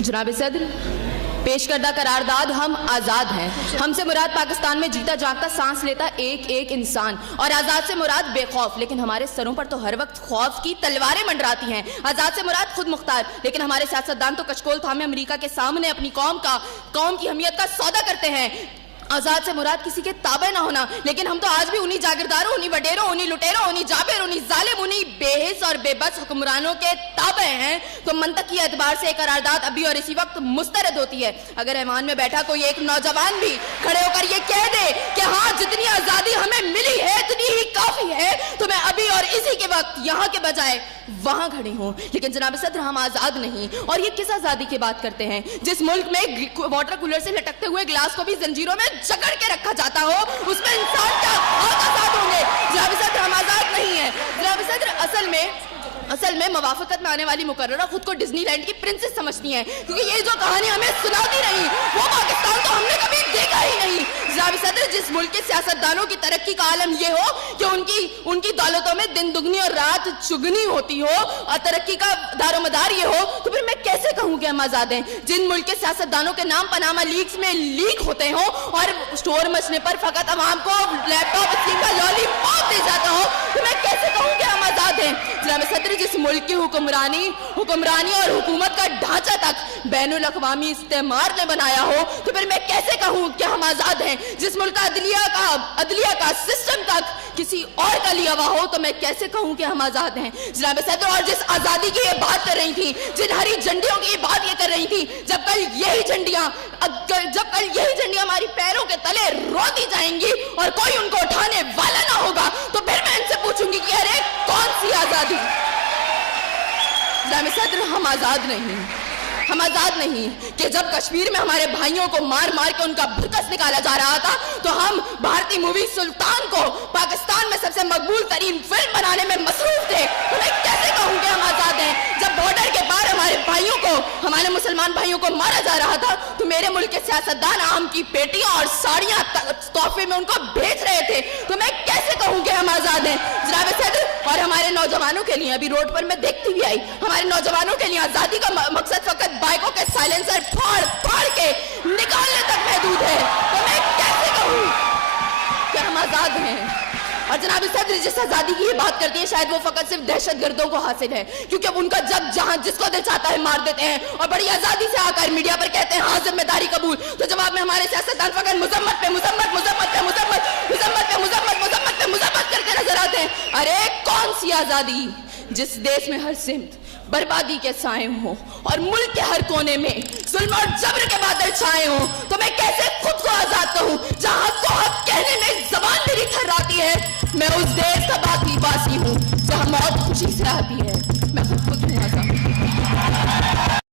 जनाब सदर, पेश करदा करारदाद हम आज़ाद हैं। हमसे मुराद पाकिस्तान में जीता जागता सांस लेता एक एक इंसान, और आज़ाद से मुराद बेखौफ, लेकिन हमारे सरों पर तो हर वक्त खौफ की तलवारें मंडराती हैं। आज़ाद से मुराद खुद मुख्तार, लेकिन हमारे सियासतदान तो कचकोल थामे अमेरिका के सामने अपनी कौम की हमियत का सौदा करते हैं। आज़ाद से मुराद किसी के ताबे ना होना, लेकिन हम तो आज भी उन्हीं जागीरदारों, उन्हीं वडेरों, उन्हीं लुटेरों, उन्हीं जाबिर, उन्हीं जालिम, उन्हीं बेहिस और बेबस हुक्मरानों के ताबे हैं। तो मंतकी एतबार से करारदाद अभी और इसी वक्त मुस्तरद होती है। अगर ऐवान में बैठा कोई एक नौजवान भी खड़े होकर ये कह दे कि हाँ, जितनी आज़ादी हमें मिली है इतनी ही काफ़ी है, तो मैं अभी और इसी के वक्त यहाँ के बजाय वहां खड़ी हूँ। लेकिन जनाब सदर, हम आज़ाद नहीं। और ये किस आज़ादी की बात करते हैं जिस मुल्क में वाटर कूलर से लटकते हुए गिलास को भी जंजीरों में जकड़ के रखा जाता हो, उसमें इंसान क्या आज़ाद होंगे? जनाब सदर, हम आज़ाद नहीं है। जनाब सदर, असल में मवाफकत में आने वाली मुकर्ररा खुद को डिज्नीलैंड की प्रिंसेस समझती हैं, क्योंकि ये जो कहानी हमें सुनाती रही वो पाकिस्तान तो हमने कभी देखा ही नहीं। जनाब सदर, जिस मुल्क के सियासतदानों की तरक्की का आलम ये हो कि उनकी दौलतों में दिन दुगनी और रात चुगनी होती हो, और तरक्की का दारोमदार ये हो, तो फिर मैं कैसे कहूँ कि हम आज़ाद हैं? जिन मुल्क के सियासतदानों के नाम पनामा लीक्स में लीक होते हो और स्टोर मचने पर फकत अवाम को लैपटॉप स्कीम का लॉलीपॉप दे जाता हो, तो मैं कैसे कहूँ कि हम आज़ाद हैं? जनाब सदर, जिस मुल्क की हुक्मरानी और हुकूमत का ढांचा तक बैनुल अक़वामी इस्तेमार ने बनाया हो, तो फिर मैं कैसे कहूँ कि हम आज़ाद हैं? जिस मुल्क का अदलिया का सिस्टम तक किसी और का लिया हुआ हो, तो मैं कैसे कहूँ कि हम आज़ाद हैं? जनाब सदर, और जिस आज़ादी की ये बात कर रही थी, जिन हरी झंडियों की ये बात ये कर रही थी, जब कल यही झंडियाँ हमारी पैरों के तले रोती जाएंगी और कोई उनको उठाने वाला ना होगा, तो फिर मैं इनसे पूछूंगी कि अरे कौन सी आज़ादी? जनाब सदर, हम आज़ाद नहीं कि जब कश्मीर में हमारे भाइयों को मार मार के उनका भुर्कस निकाला जा रहा था, तो हम भारतीय मूवी सुल्तान को पाकिस्तान में सबसे मकबूल तरीन फिल्म बनाने में मसरूफ थे। तो मैं कैसे कहूँ कि हम आज़ाद हैं? जब बॉर्डर के पार हमारे मुसलमान भाइयों को मारा जा रहा था, तो मेरे मुल्क के सियासतदान आम की पेटियां और साड़ियां तोहफे में उनको भेज रहे थे। तो मैं कैसे कहूँ कि हम आज़ाद हैं? जनाब सदर, और हमारे नौजवानों के लिए, अभी रोड पर मैं देखती भी आई, हमारे नौजवानों के लिए आज़ादी का मकसद फकत बाइकों के साइलेंसर फाड़ के निकालने तक महदूद है। तो मैं कैसे कहूँ कि हम आज़ाद हैं? और जनाब सदर, जिस आज़ादी की ये बात करती है, शायद वो फकत सिर्फ दहशतगर्दों को हासिल है, क्योंकि अब उनका जहाँ जिसको दिल चाहता है मार देते हैं और बड़ी आज़ादी से आकर मीडिया पर कहते हैं हाँ, जिम्मेदारी कबूल। तो जवाब में हमारे सियासतदान फकत मुजम्मत करके नजर आते हैं। अरे कौन सी आज़ादी जिस देश में हर सिमत बर्बादी के साए हों और मुल्क के हर कोने में जुल्म और जबर के बादल छाए हों? तो मैं कैसे खुद को आज़ाद कहूँ जहाँ हक को हक कहने में ज़बान मेरी थर्राती है? मैं उस देश का बाकी वासी हूँ जहाँ मौत खुशी से आती है।